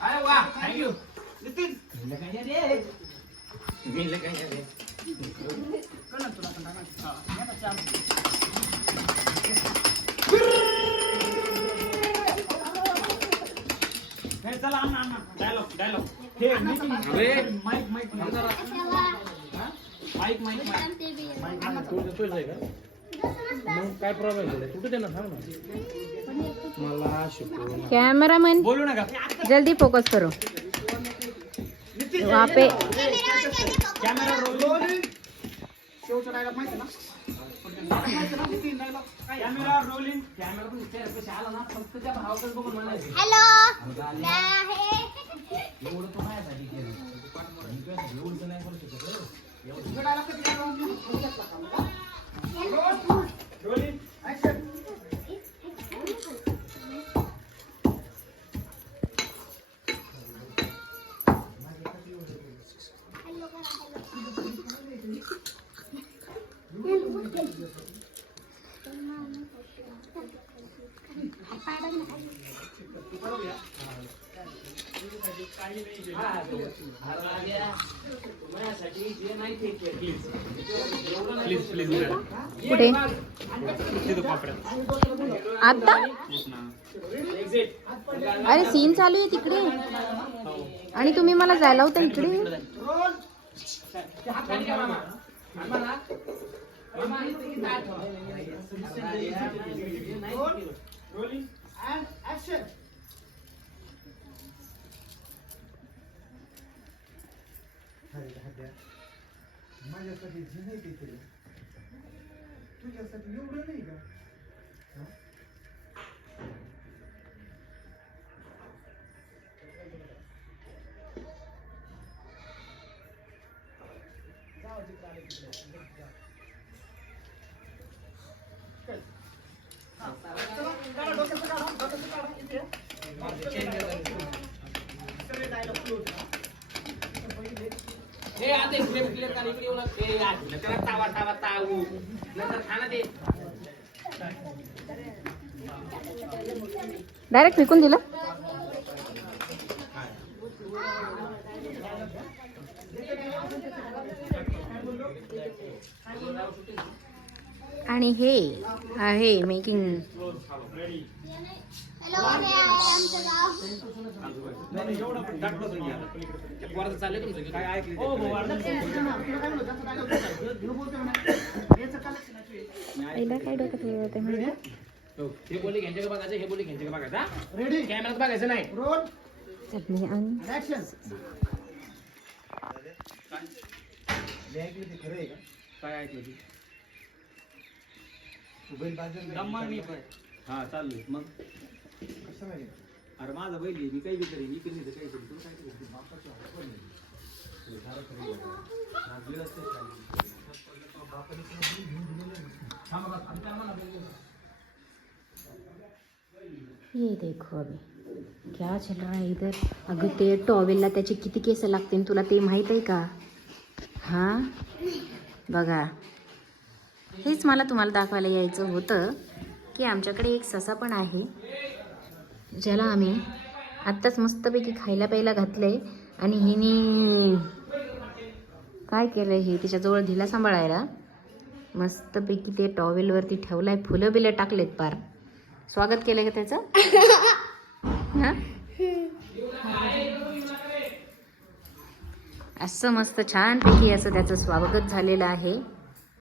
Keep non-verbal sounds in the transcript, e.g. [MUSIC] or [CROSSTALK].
अरे वा थँक्यू नितीन. चला. डायलॉग डायलॉग हे अरे. Mic mic mic mic mic मग काय प्रॉब्लेम झाला कुठे देणार? सांग ना. मला कैमरामैन बोलू नका. जल्दी फोकस करो. वहाँ पे camera roll camera rolling camera पण इथे आहे, आला ना फक्त त्या भावाकडे बघून म्हणायचं. हॅलो एवढं तो माझ्यासाठी केलं एवढं तर नाही करू शकत. रे. रोलिंग प्लीज प्लीज कुठे आता? अरे सीन चालू आहे तिकडे. आणि तुम्ही मला जायला होता इकडे? माझ्यासाठी जे नाही ते केलं. तुझ्यासाठी एवढं नाही का? हे आता इकडे इकडे का इकडे येऊ नका. त्याला तावा तावा तावू नंतर खाना दे डायरेक्ट विकून दिलं? आणि हे आहे मेकिंग हे तुझं? काय ऐकलं हो हो पहिला काय डोक्यात होते म्हणजे हो, हे बोलले घ्यायचे का बघायचं हे बोलले घ्यायचे का बघायचं हा? कॅमेऱ्यात बघायचं नाही चटणी आणि ऐकलं ते खरं आहे का? काय ऐकलं ती? तू बैल बाजार दम्मा मी पण. हा चालू मग? कसं नाही अरे माझा बैल आहे, मी काही बी करेन. तर काही करेन. तुला काय करायचं? ये देखो अभी. क्या चल रहा है इधर? अगं ते टॉवेलला त्याचे किती केस लागतील तुला ते माहीत आहे का? हां? बघा. हेच मला तुम्हाला दाखवायला यायचं होतं की आमच्याकडे एक ससा पण आहे ज्याला आम्ही आत्ताच मस्तपैकी खायला प्यायला घातलं आहे आणि हिने काय केलं हे तिच्याजवळ दिला सांभाळायला? मस्तपैकी ते टॉवेलवरती ठेवलं आहे फुलं बिलं टाकलेत पार. स्वागत केलं का त्याचं? [LAUGHS] हा? असं मस्त छानपैकी असं त्याचं स्वागत झालेलं आहे.